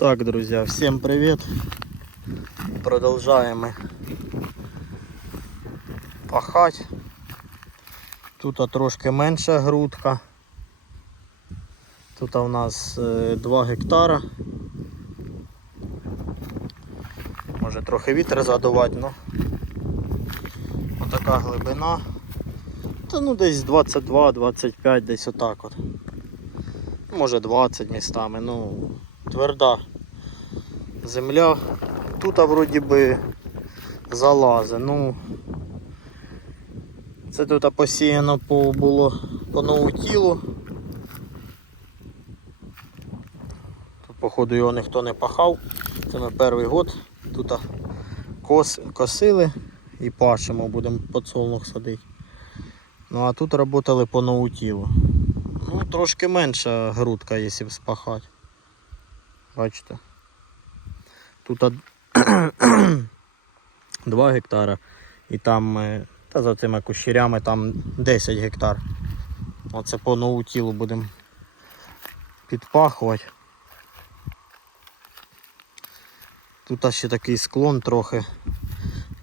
Так, друзья, всем привет. Продолжаем мы пахать. Тут трошки менша грудка. Тут у нас 2 гектара. Може трохи вітер задувати, ну отака глибина. Та ну десь 22-25, десь отак от. Може 20 містами, ну тверда земля. Тут а, вроді би залази. Ну це тут а, посіяно по було по нову тілу. Тут, походу, його ніхто не пахав. Це ми перший год. Тут кос, косили і пашемо, будемо подсолнух садити. Ну а тут працювали по нову тілу. Ну, трошки менша грудка, якщо б спахати. Бачите? Тут 2 гектара і там, е, та за цими кущерями там 10 гектар. Оце по нову тілу будемо підпахувати. Тут ще такий склон трохи,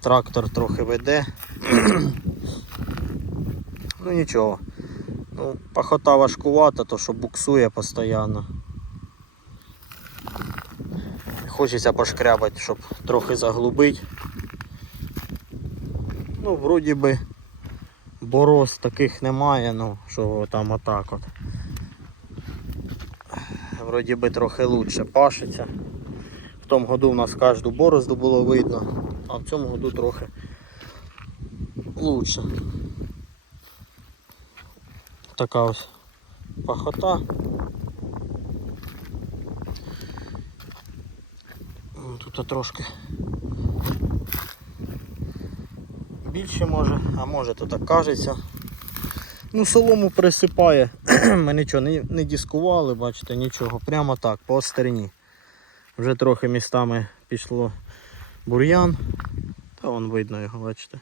трактор трохи веде. ну нічого. Ну, пахота важкувата, то що буксує постійно. Хочеться пошкрябати, щоб трохи заглубити. Ну, вроді би борозд таких немає, ну, що там отак от. Вроді би трохи лучше пашиться. В тому году у нас кожну борозду було видно, а в цьому году трохи лучше. Така ось пахота. Тут трошки більше може, а може то так кажеться. Ну, солому присипає. Ми нічого не, не дискували, бачите, нічого. Прямо так, по стерні. Вже трохи містами пішло бур'ян. Та вон видно його, бачите.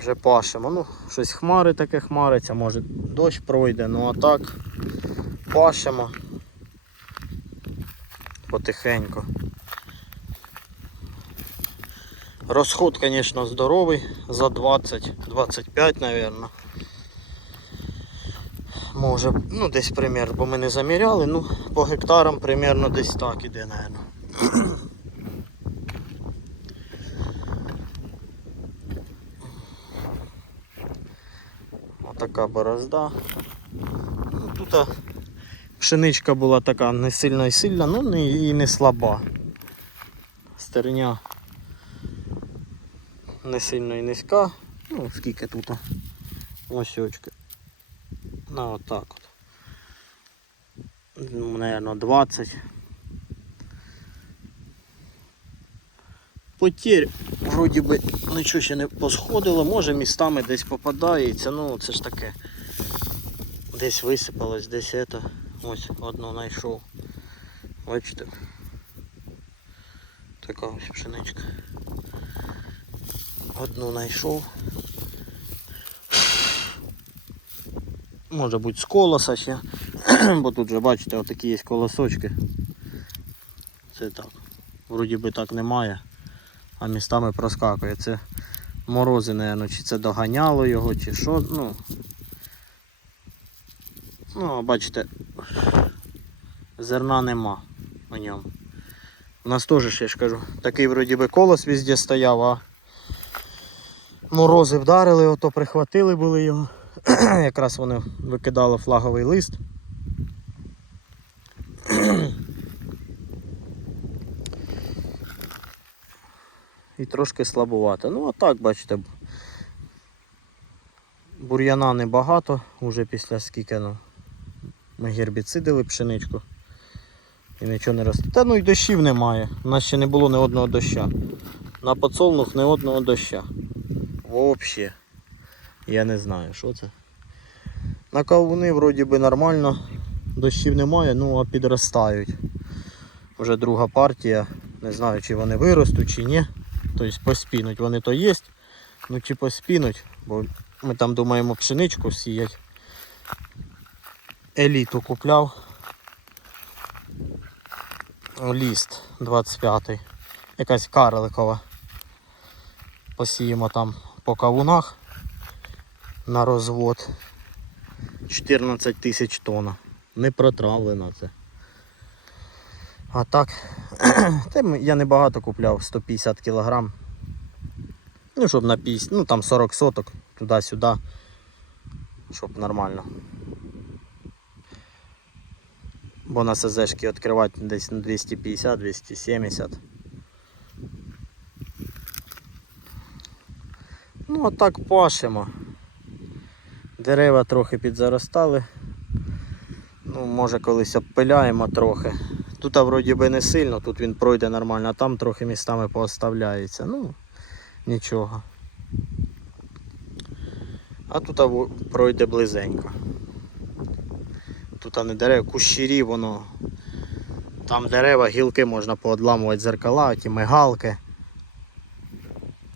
Вже пашемо. Ну, щось хмари таке хмариться, може дощ пройде, ну а так пашемо потихеньку. Розход, звісно, здоровий, за 20-25, мабуть. Може, ну десь примір, бо ми не заміряли, ну по гектарам примерно десь так іде, мабуть. Отака борозда. Ну, тут пшеничка була така не сильно і сильна, ну і не слаба. Стерня не сильно і низька. Ну, скільки тут? Ось очки. На отак от. Ну, наверно, 20. Потерь, вроді би, нічого ще не посходило, може містами десь попадається, ну це ж таке. Десь висипалось, десь это. Ось одну знайшов. Бачите? Така ось пшеничка. Одну знайшов. Може бути з колоса ще. Бо тут же бачите, отакі є колосочки. Це так. Вроді би так немає, а містами проскакує. Це морози, наверное, чи це доганяло його, чи що. Ну, ну бачите, зерна нема на ньому. У нас теж, ще ж кажу, такий вроді би колос везде стояв, а морози вдарили, ото прихватили були його. Якраз вони викидали флаговий лист. І трошки слабувато. Ну а так, бачите, бур'яна небагато, уже після скільки ну, ми гербіцидили пшеничку. І нічого не росте. Та ну і дощів немає. У нас ще не було ні одного доща. На подсолнух ні одного доща. Взагалі. Я не знаю, що це. На кавуни вроді би нормально, дощів немає, ну а підростають. Вже друга партія. Не знаю, чи вони виростуть, чи ні. Тобто поспінуть вони то є. Ну чи поспінуть, бо ми там думаємо пшеничку сіять. Еліту купляв. ліст 25-й. Якась карликова. Посіємо там по кавунах на розвод. 14 тисяч тонн. Не протравлено це. А так, я не багато купляв, 150 кілограм. Ну, щоб на 50, ну там 40 соток, туди-сюди. Щоб нормально. Бо на СЗшки відкривати десь на 250-270. Ну, а так пашемо. Дерева трохи підзаростали. Ну, може колись обпиляємо трохи. Тут вроді би не сильно, тут він пройде нормально, а там трохи містами пооставляється. Ну, нічого. А тут пройде близенько. Тут не дерева, кущирі, воно. Там дерева, гілки можна поодламувати зеркала, ті мигалки.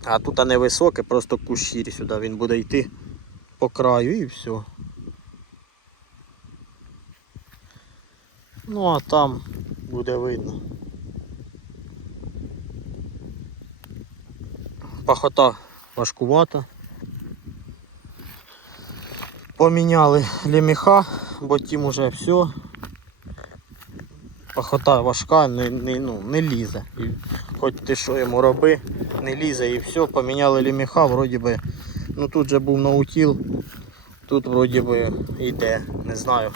А тут а невисоке, просто кущирі сюди. Він буде йти по краю і все. Ну а там буде видно. Пахота важкувата. Поміняли леміха, бо тім уже все. Пахота важка, не, не, ну, не лізе. Хоч ти що йому роби, не лізе і все, поміняли леміха, вроді би. Ну тут же був наутіл, тут вроді би йде, не знаю.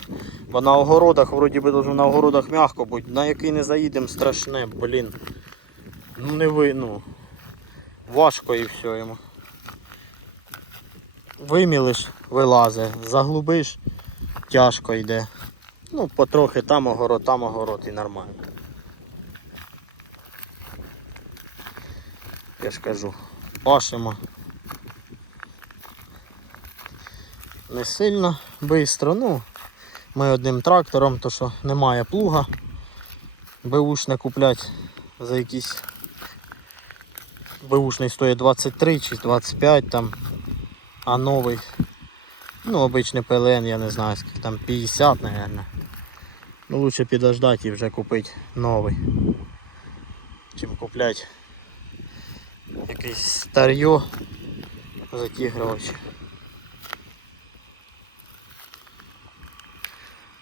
Бо на огородах, вроді би должно на огородах м'яко бути, на який не заїдемо страшне, блін. Ну не ви, ну. Важко і все йому. Вимілиш, вилазе, заглубиш, тяжко йде. Ну, потрохи там огород, там огород і нормально. Я ж кажу, пашемо. Не сильно швидко, ну, ми одним трактором, то що немає плуга. Беушне куплять за якісь. Беушний стоїть 23 чи 25 там, а новий. Ну, обичний ПЛН, я не знаю, скільки там 50, мабуть. Ну, лучше підождати і вже купити новий. Чим купляти якесь старье за ті гроші.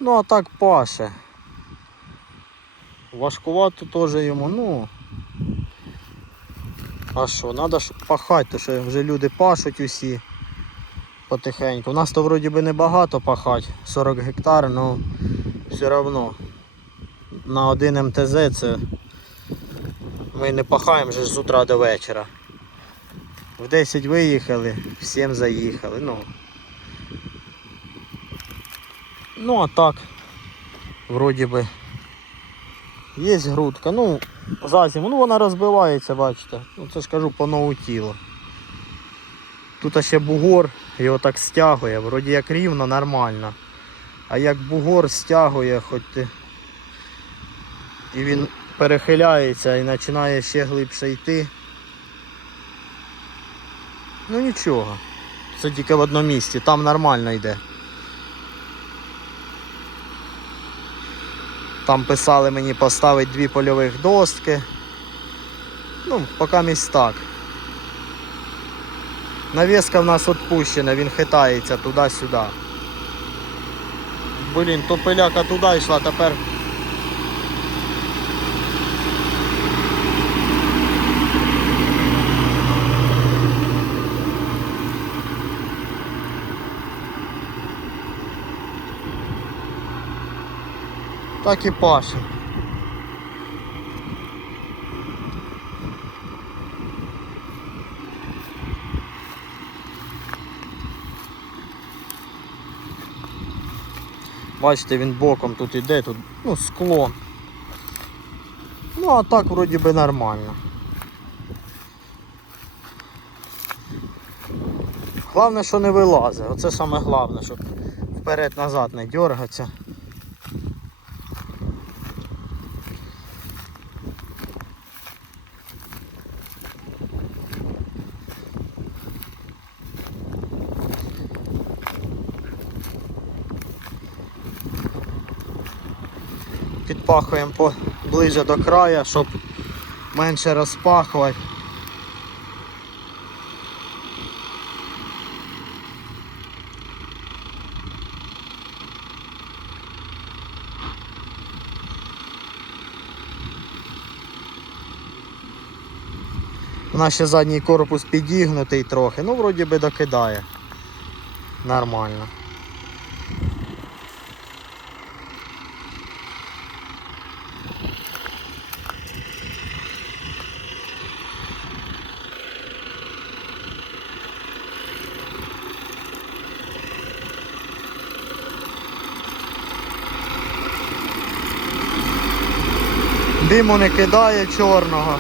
Ну а так паше. Важкувато теж йому, ну. А що, треба ж пахати, то що вже люди пашуть усі потихеньку. У нас то вроді би небагато пахати, 40 гектар, але все одно на один МТЗ це ми не пахаємо вже з утра до вечора. В 10 виїхали, в 7 заїхали. Ну, ну а так, вроді би, є грудка. Ну, за зиму, ну вона розбивається, бачите. Ну це ж кажу по нову тіло. Тут ще бугор, його так стягує, вроді як рівно, нормально. А як бугор стягує, хоч ти. І він перехиляється і починає ще глибше йти. Ну нічого. Це тільки в одному місці, там нормально йде. Там писали мені поставити дві польових доски. Ну, поки місць так. Навіска в нас відпущена, він хитається туди-сюди. Блін, то пиляка туди йшла, тепер. Так і паше. Бачите, він боком тут іде, тут ну, склон. Ну а так вроді би нормально. Головне, що не вилазить. Оце саме головне, щоб вперед-назад не дергатися. Підпахуємо по, ближче до краю, щоб менше розпахувати. У нас ще задній корпус підігнутий трохи, ну вроді би докидає. Нормально. Диму не кидає чорного.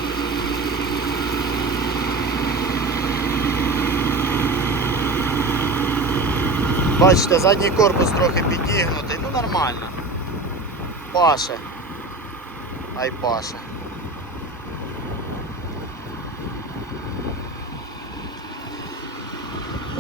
Бачите, задній корпус трохи підігнутий, ну нормально. Паше. Ай паше.